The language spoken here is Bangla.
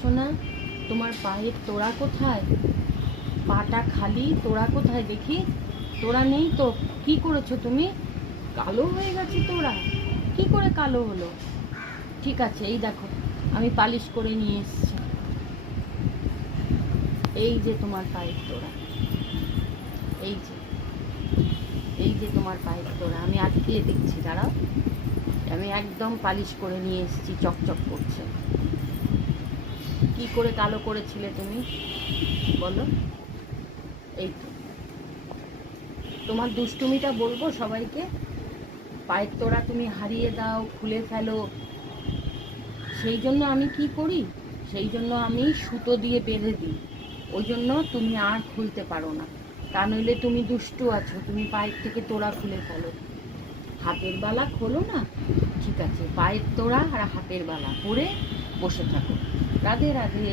সোনা, তোমার পায়ের তোড়া কোথায়? পাটা খালি, তোড়া কোথায় দেখি? তোড়া নেই তো। কি করেছো তুমি? কালো হয়ে গেছে তোড়া। কি করে কালো হলো? ঠিক আছে, এই দেখো, আমি পালিশ করে নিয়ে এসেছি। এই যে তোমার পায়ের তোড়া, এই যে, এই যে তোমার পায়ের তোড়া। আমি আটকিয়ে দিচ্ছি, দাঁড়াও। আমি একদম পালিশ করে নিয়ে এসেছি, চকচক করছে। কি করে কালো করেছিলে তুমি বলো? এই তো তোমার দুষ্টুমিটা বলবো সবাইকে। পায়ের তোড়া তুমি হারিয়ে দাও, খুলে ফেলো। সেই জন্য আমি কি করি? সেই জন্য আমি সুতো দিয়ে বেঁধে দিই। ওই জন্য তুমি আর খুলতে পারো না। তা নইলে তুমি দুষ্টু আছো, তুমি পায়ের থেকে তোড়া খুলে ফেলো। হাতের বালা খোলো না। ঠিক আছে, পায়ের তোড়া আর হাতের বালা পরে বসে থাকো। রাধে রাধে।